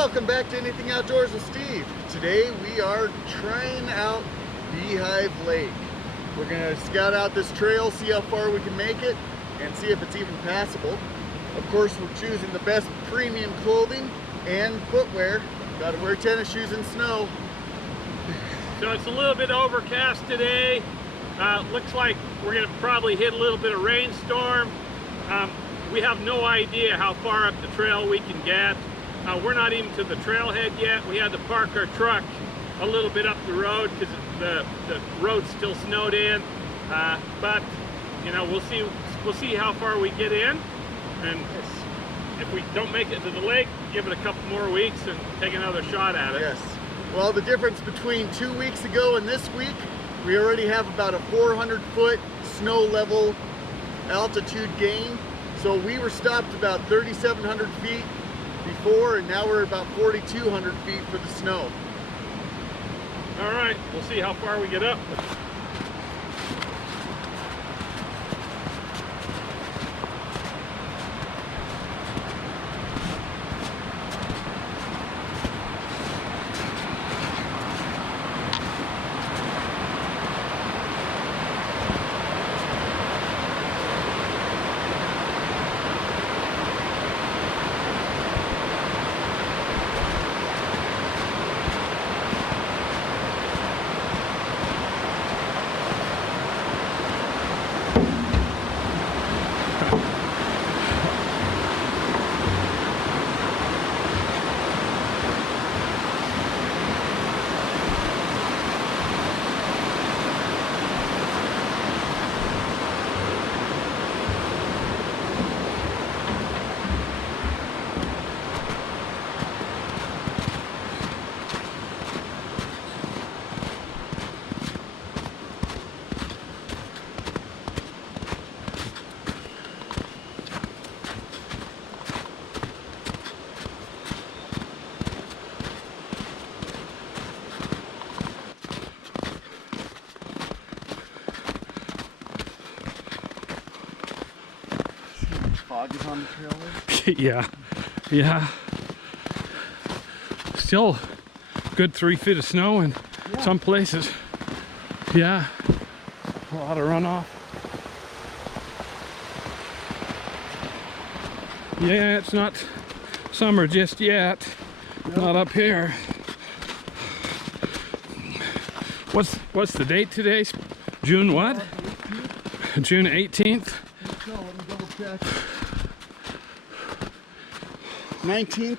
Welcome back to Anything Outdoors with Steve. Today we are trying out Beehive Lake. We're going to scout out this trail, see how far we can make it, and see if it's even passable. Of course, we're choosing the best premium clothing and footwear. Got to wear tennis shoes in snow. So it's a little bit overcast today. Looks like we're going to probably hit a little bit of rainstorm. We have no idea how far up the trail we can get. We're not even to the trailhead yet. We had to park our truck a little bit up the road because the road's still snowed in. But you know, we'll see how far we get in, and if we don't make it to the lake, give it a couple more weeks and take another shot at it. Yes. Well, the difference between 2 weeks ago and this week, we already have about a 400-foot snow level altitude gain. So we were stopped about 3,700 feet before, and now we're about 4,200 feet for the snow. All right, we'll see how far we get up. Fog is on the trail there. Yeah. Still good 3 feet of snow in some places. Yeah, a lot of runoff. Yeah, it's not summer just yet. Nope. Not up here. What's the date today? June what? June 18th? Let me double check. 19th.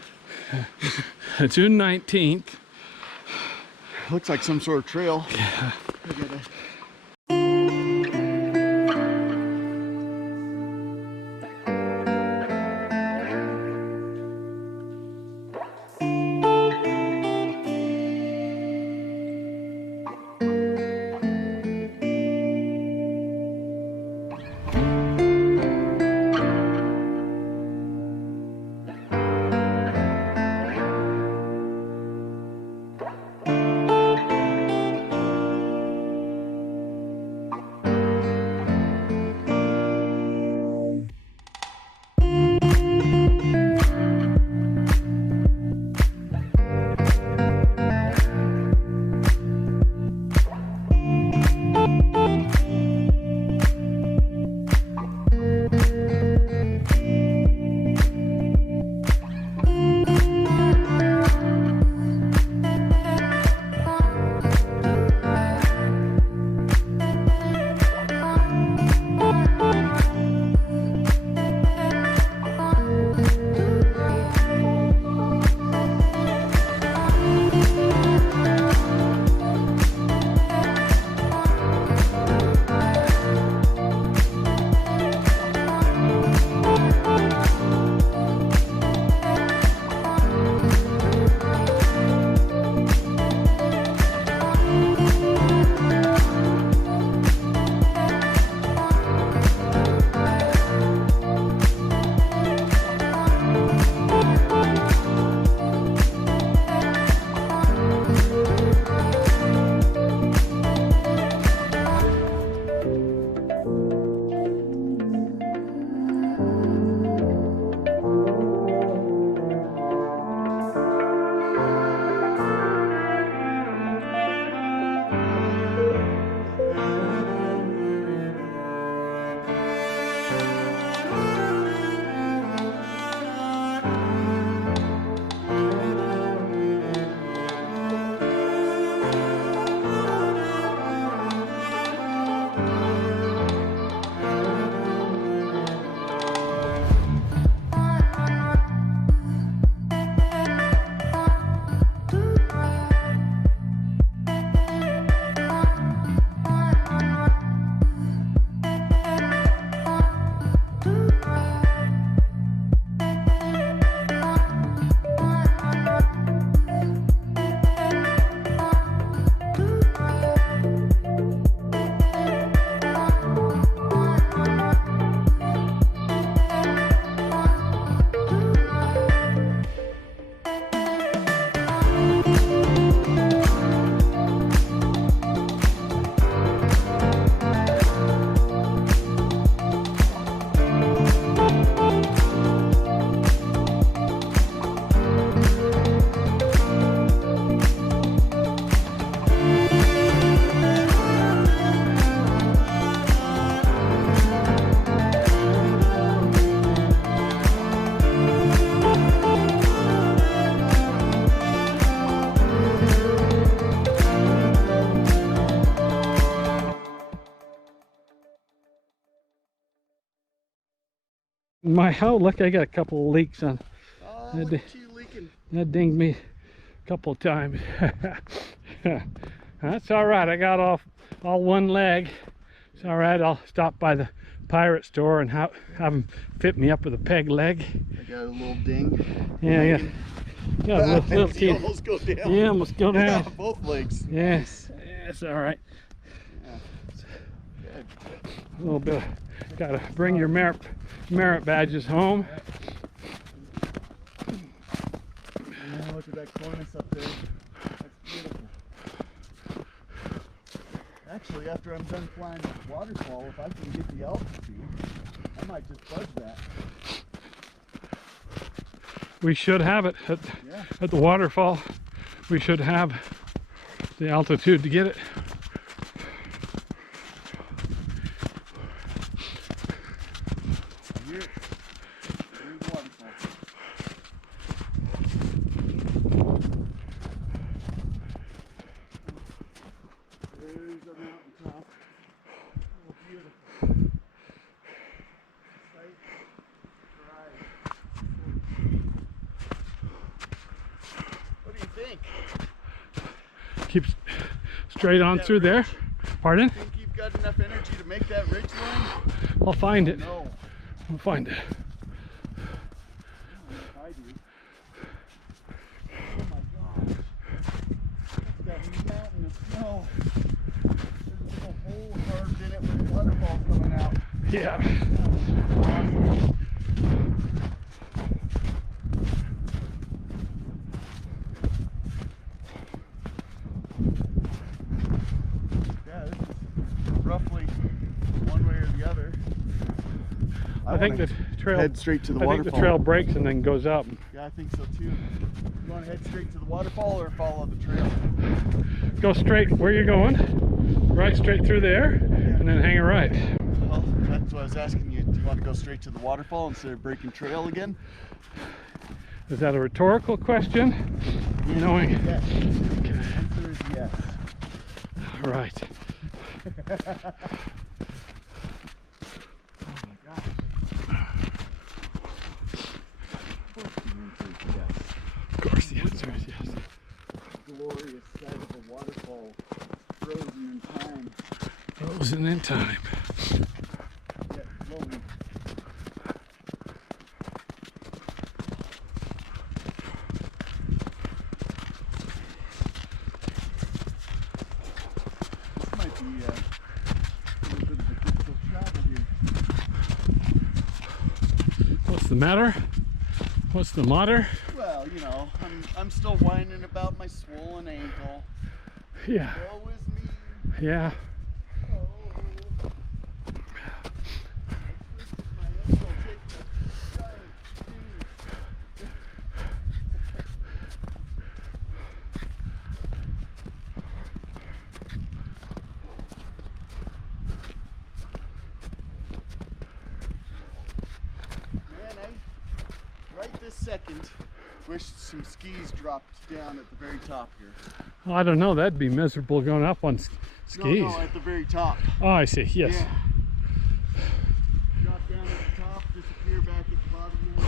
June 19th. Looks like some sort of trail. Yeah. Oh, look, I got a couple of leaks on. Oh, look at you leaking. That dinged me a couple of times. That's all right. I got all one leg. It's all right. I'll stop by the pirate store and have them fit me up with a peg leg. I got a little ding. Yeah. Got a little teeny. Almost go down. Yeah, almost go down. Yeah, both legs. Yes, it's all right. Yeah. Good. A little bit. Got to bring your merit badges home. Yeah, look at that cornice up there. That's beautiful. Actually, after I'm done flying that waterfall, if I can get the altitude, I might just buzz that. We should have it at the waterfall. We should have the altitude to get it. Here's the waterfall. There's a mountaintop. Oh, beautiful. Sight, pride. What do you think? Keeps straight on through there. Pardon? Think you've got enough energy to make that ridge line? I'll find it. No. I'll find it. I do. Oh my gosh. That's that mountain of snow. There's a little hole carved in it with waterfalls coming out. Yeah. Awesome. Yeah, this is roughly one way or the other. I think the trail head straight to the I waterfall. think the trail breaks and then goes up. Yeah, I think so too. You want to head straight to the waterfall or follow the trail? Go straight where you're going. Right straight through there, and then hang a right. Well, that's what I was asking you. Do you want to go straight to the waterfall instead of breaking trail again? Is that a rhetorical question? Knowing. Yes. The answer is yes. All right. Oh my gosh. Of course, the answer is yes. Glorious sight of a waterfall frozen in time. Frozen in time. Yet flowing. This might be a little bit of a difficult travel here. What's the matter? What's the matter? Well, you know, I'm still whining about my swollen ankle. Yeah. Woe is me. Yeah. Oh. My ankle takes a giant sting. Man, I right this second wish some skis dropped down at the very top here. Well, I don't know. That'd be miserable going up on skis. No, at the very top. Oh, I see. Yes. Yeah. Drop down at the top, disappear back at the bottom there.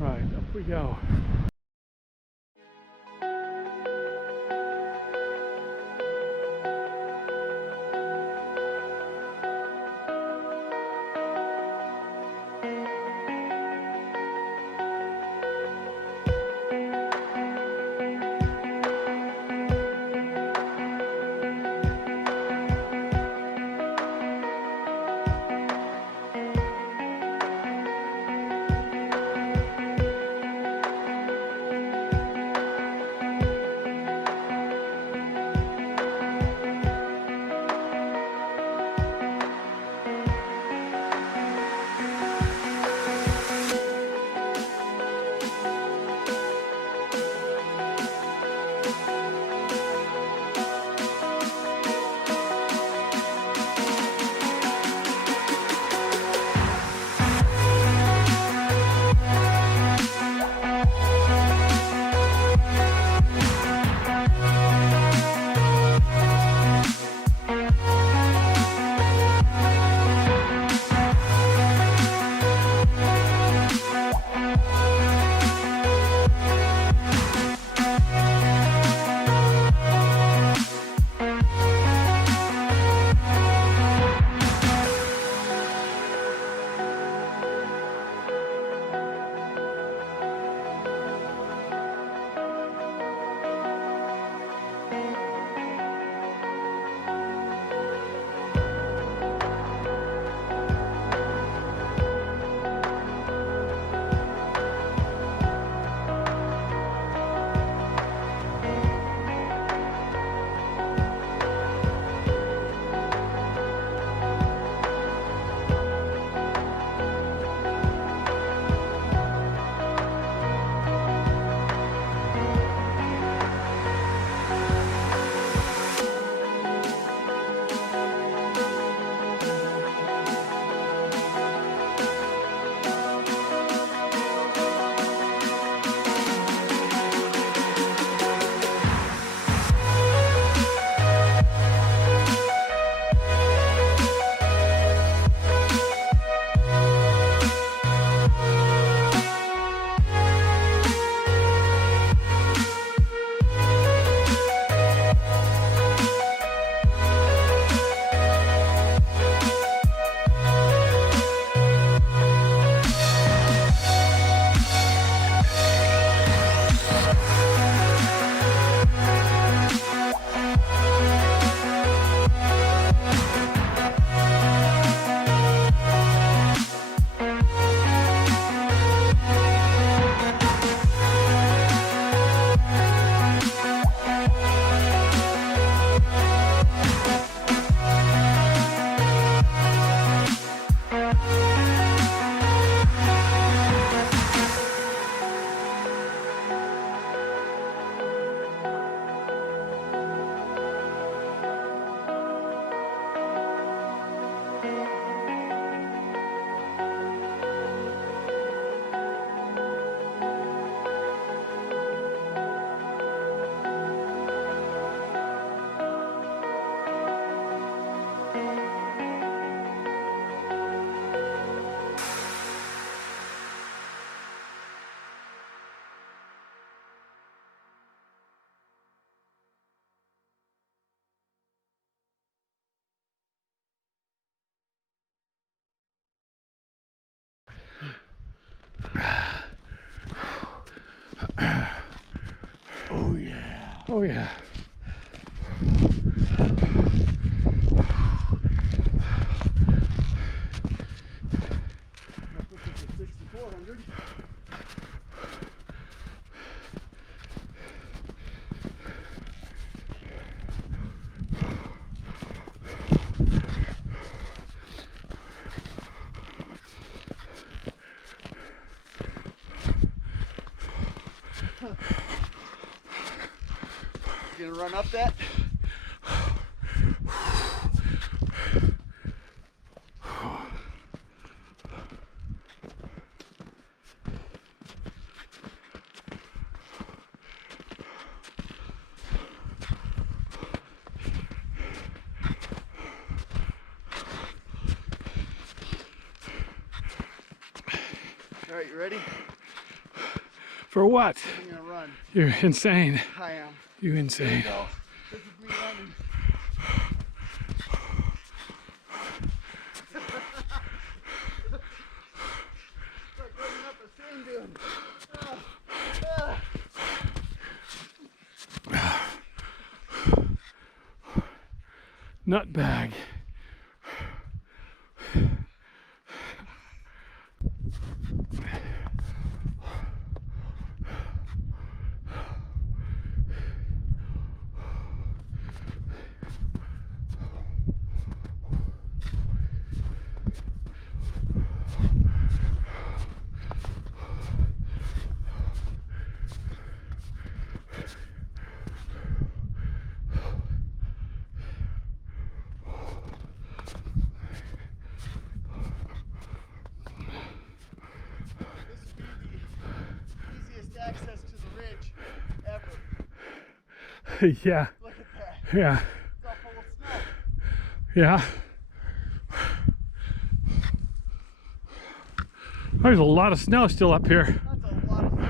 Right, up we go. Oh yeah. You gonna run up that? All right, you ready? For what? I'm gonna run. You're insane. I am. You Here we insane. go. This is me running. It's like running up a sand dune. Nut bag. Access to the ridge ever. Yeah. Look at that. Yeah. It's all full of snow. Yeah. There's a lot of snow still up here. That's a lot of snow.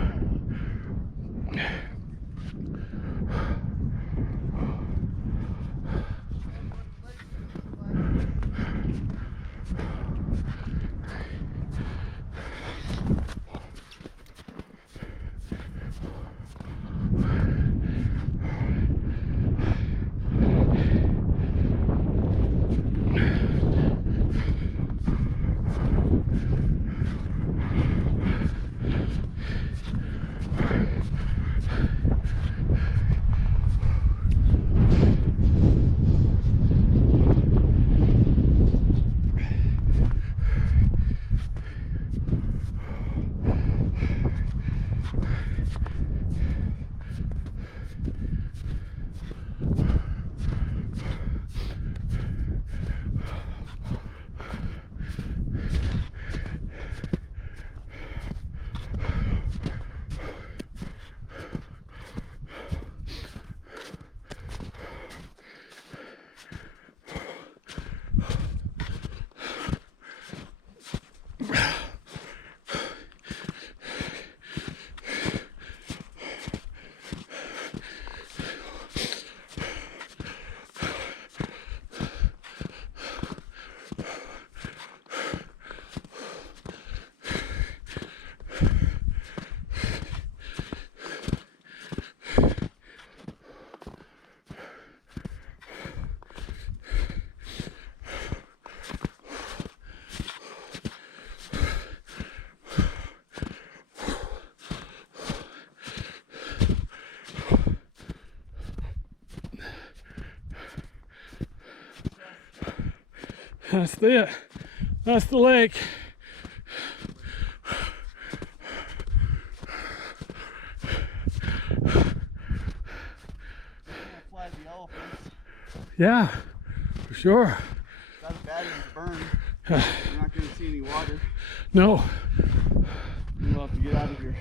That's it. That's the lake. Fly the elephants. Yeah, for sure. Got a battery to burn. We're not going to see any water. No. We'll have to get out of here.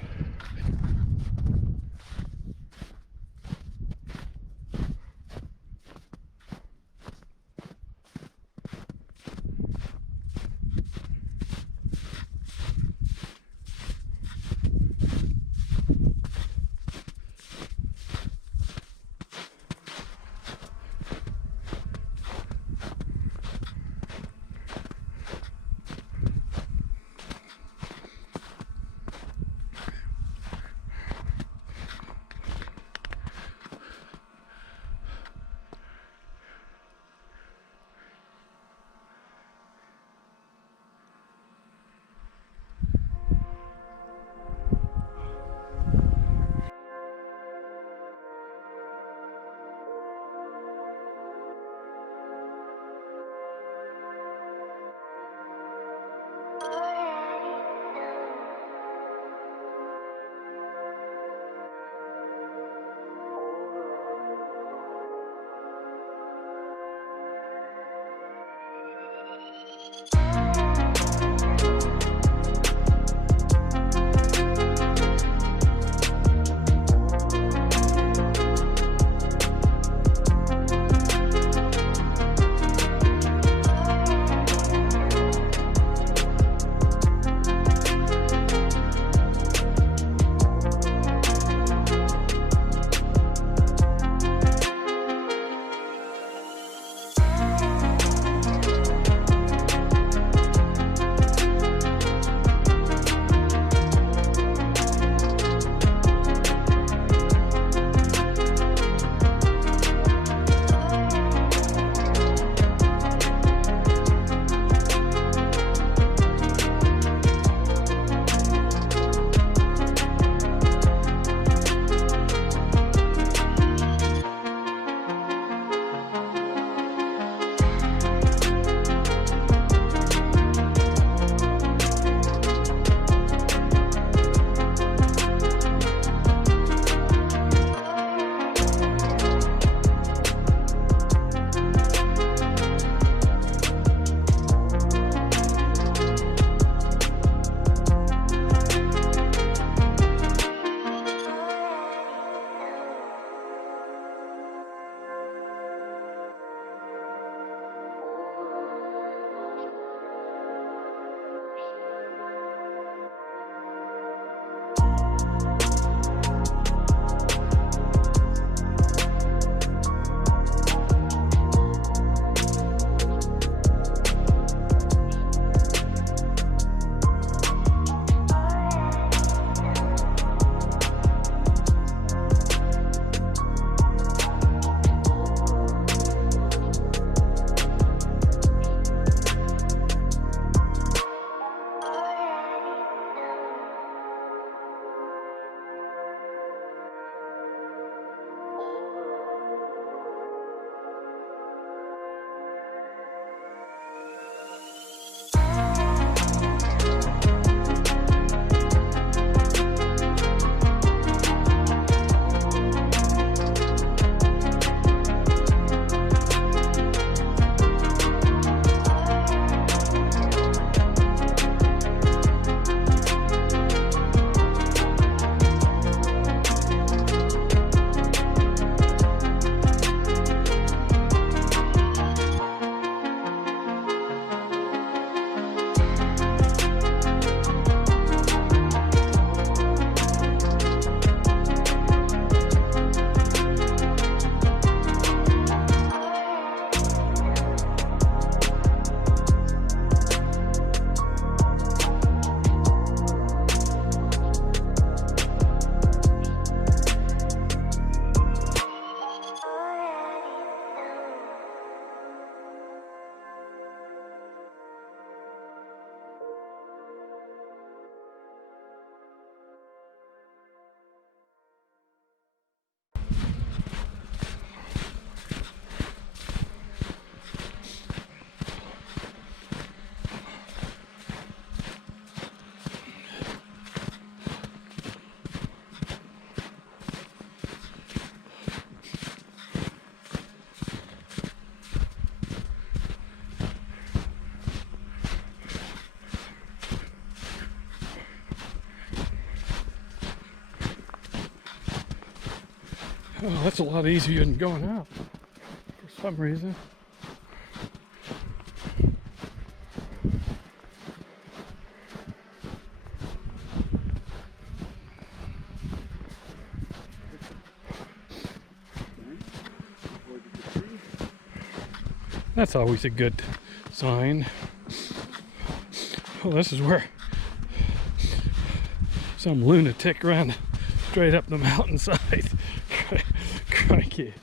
Oh, that's a lot easier than going out for some reason. That's always a good sign. Well, this is where some lunatic ran straight up the mountainside. Crikey.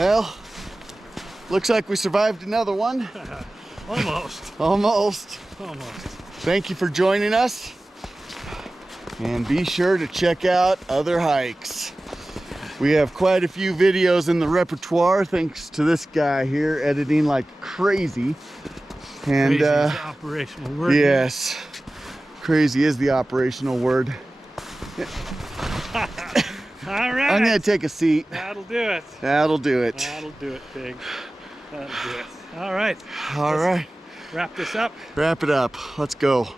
Well, looks like we survived another one. Almost. Almost. Almost. Thank you for joining us. And be sure to check out other hikes. We have quite a few videos in the repertoire thanks to this guy here editing like crazy. And Crazy is the operational word. yes, crazy is the operational word. All right. I'm gonna take a seat. That'll do it. That'll do it. That'll do it, pig. That'll do it. All right. All right. Wrap this up. Wrap it up. Let's go.